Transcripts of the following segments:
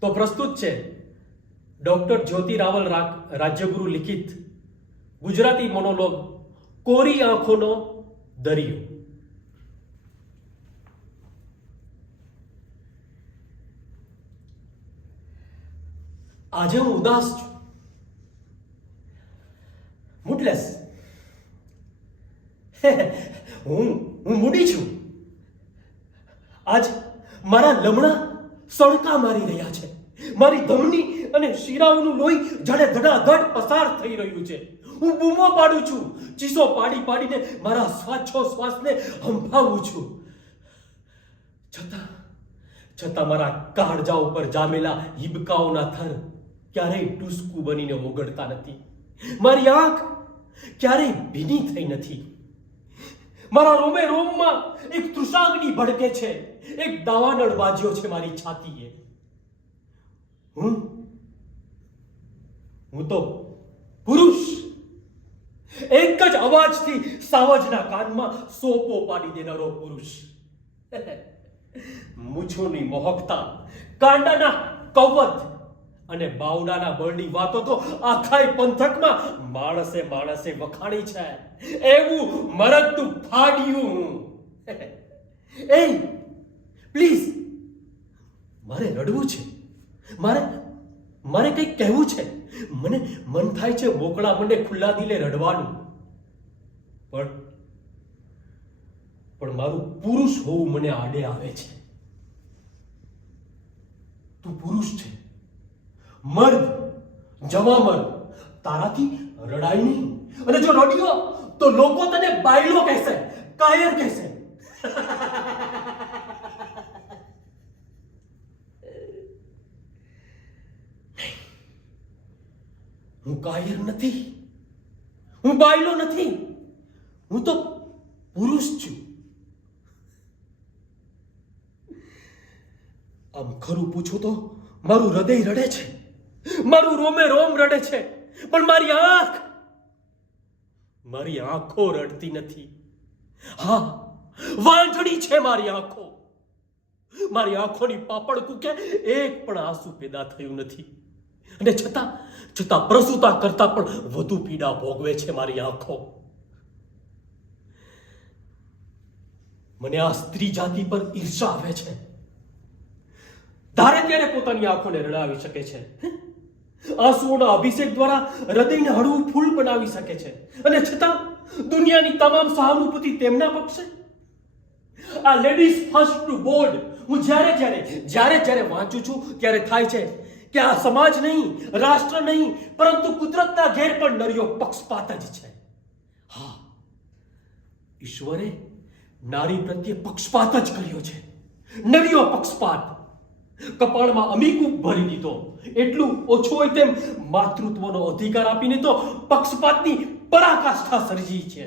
તો પ્રસ્તુત છે. ડોક્ટર જ્યોતિ રાવલ રાખ રાજ્યગુરુ લિખિત, ગુજરાતી મોનોલોગ, કોરી આંખોનો દરિયો. આજે હું ઉદાસ છું. મૂડલેસ હું હું મૂડી છું. આજ મારા લમણા સડકા મારી રહ્યા છે. મારી ધમની અને શિરાઓનું લોહી જાણે ધડાધડ પસાર થઈ રહ્યું છે. હું બૂમો પાડું છું, ચીસો પાડી પાડીને મારા શ્વાસો શ્વાસને હંફાવું છું. છતાં છતાં મારા કાળજા ઉપર જામેલા હિબકાઓના થર ક્યારેય ટુસકું બનીને ઓગળતા નથી. મારી આંખ ક્યારેય ભીની થઈ નથી. મારા રોમે રોમમાં એક તૃષાગ્નિ ભડકે છે, એક દાવાનળ વાજ્યો છે મારી છાતીએ. હું? હું તો પુરુષ. એક જ અવાજથી સાવજના કાનમાં સોપો પાડી દેનારો પુરુષ. મૂછોની મોહકતા, કાંડાના કવત અને બાવડાના બળની વાતો તો આખાય પંથકમાં માણસે માણસે વખાણી છે. એવું મરદનું ફાડ્યું એ પ્લીઝ, મારે રડવું છે. મારે મારે કંઈક કહેવું છે? મને મન થાય છે મોકળા મને ખુલ્લા દિલે રડવાનું. પણ પણ મારું પુરુષ હોવું મને આડે આવે છે. તું પુરુષ છે. મર્દ, જવા મર્દ, તારાથી રડાય નહીં. અને જો રડ્યો, તો લોકો તને બાયલો કહેશે, કાયર કહેશે. હું કાયર નથી. હું બાયલો નથી. હું તો પુરુષ છું. આમ ખરું પૂછો તો મારું હૃદય રડે છે. મારું રોમે રોમ રડે છે. પણ મારી આંખ, મારી આંખો રડતી નથી. હા વાંજળી છે મારી આંખો. મારી આંખોની પાપડ કૂકે એક પણ આંસુ પેદા થયું નથી. અને છતાં છતાં પ્રસૂતા કરતા પણ વધુ પીડા ભોગવે છે મારી આંખો. મને આ સ્ત્રી જાતિ પર ઈર્ષા આવે છે. ધારે ત્યારે પોતાની આંખોને રડાવી શકે છે. આંસુઓના અભિષેક દ્વારા હૃદયને હળવું ફૂલ બનાવી શકે છે. અને છતાં, દુનિયાની તમામ સહાનુભૂતિ તેમના પક્ષે. આ લેડીઝ ફર્સ્ટ બોર્ડ હું જ્યારે જ્યારે જ્યારે જ્યારે વાંચું છું, ત્યારે થાય છે કે આ સમાજ નહીં રાષ્ટ્ર નહીં પરંતુ કુદરતના ઘેર પણ નરિયો પક્ષપાત જ છે હા ઈશ્વરે નારી પ્રત્યે પક્ષપાત જ કર્યો છે નરિયો પક્ષપાત કપાળમાં અમીકૂપ ભરી દીધો એટલું ઓછું હોય તેમ માતૃત્વનો અધિકાર આપીને તો પક્ષપાતની પરાકાષ્ઠા સર્જી છે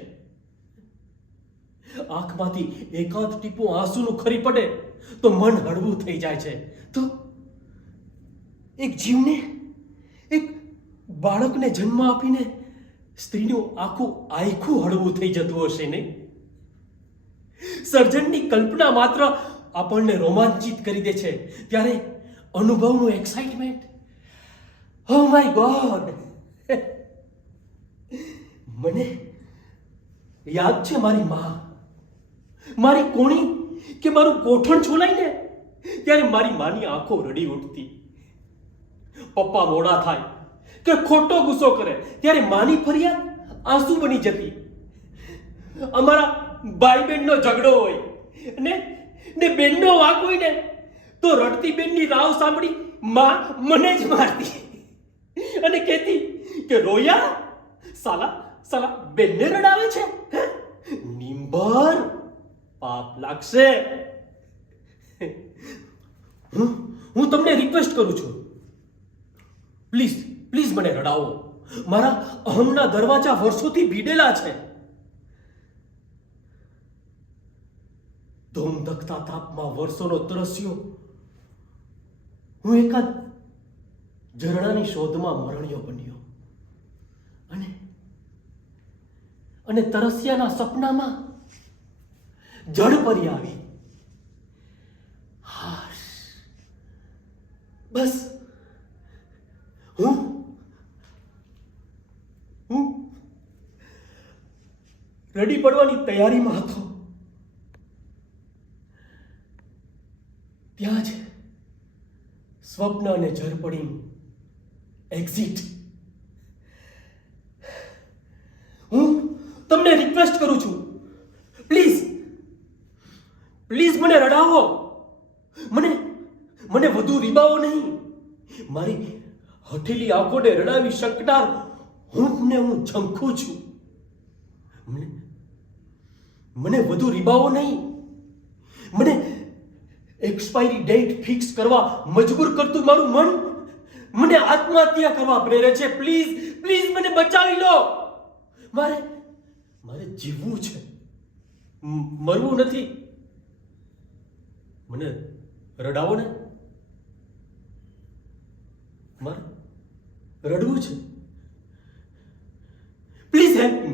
આંખમાંથી એકાદ ટીપું આંસુનું ખરી પડે તો મન હળવું થઈ જાય છે તો એક જીવને, એક બાળકને જન્મ આપીને સ્ત્રીનું આખું આયખું હળવું થઈ જતું હશે નહીં? સર્જનની કલ્પના માત્ર આપણને રોમાંચિત કરી દે છે. ત્યારે અનુભવનું એક્સાઇટમેન્ટ ઓ માય ગોડ મને યાદ છે મારી મા. મારી કોણી કે મારું ગોઠણ છોલાઈને? ત્યારે મારી માની આંખો રડી ઉઠતી. પપ્પા મોડા થાય કે ખોટો ગુસ્સો કરે, ત્યારે માની ફરિયાદ આંસુ બની જતી. અમારા ભાઈ બહેનનો ઝઘડો હોય ને ને બેનનો વાક હોય ને, તો રડતી બેનની રાવ સાંભળી માં મને જ મારતી. અને કહેતી કે રોયા, સાલા સાલા, બેનને રડાવે છે? નિંબર, પાપ લાગશે. હું તમને રિક્વેસ્ટ કરું છું. પ્લીઝ પ્લીઝ મને રડાવો. મારા અહમના દરવાજા વર્ષોથી ભીડેલા છે. ધોમધકતા તાપમાં વર્ષોનો તરસ્યો. હું એકાદ ઝરણાની શોધમાં મરણ્યો બન્યો. અને અને તરસ્યાના સપનામાં જળ પરી આવી. હાશ. બસ. હું? રડી પડવાની તૈયારીમાં હતો. ત્યાં જ સ્વપ્ન અને ઝરપડી એક્ઝિટ હું તમને રિક્વેસ્ટ કરું છું. પ્લીઝ પ્લીઝ મને રડાવો. મને મને વધુ રીબાવો નહીં. મારી હઠેલી આંખોને રડાવી શકનાર હું ને હું ઝંખું છું. મને મને વધુ રીબાવો નહીં. મને એક્સપાયરી ડેટ ફિક્સ કરવા મજબૂર કરતું મારું મન. મને આત્મહત્યા કરવા પ્રેરે છે. પ્લીઝ પ્લીઝ મને બચાવી લો. મારે મારે જીવવું છે. મરવું નથી. મને રડાવો ને. મારે. રડવું છે. Please help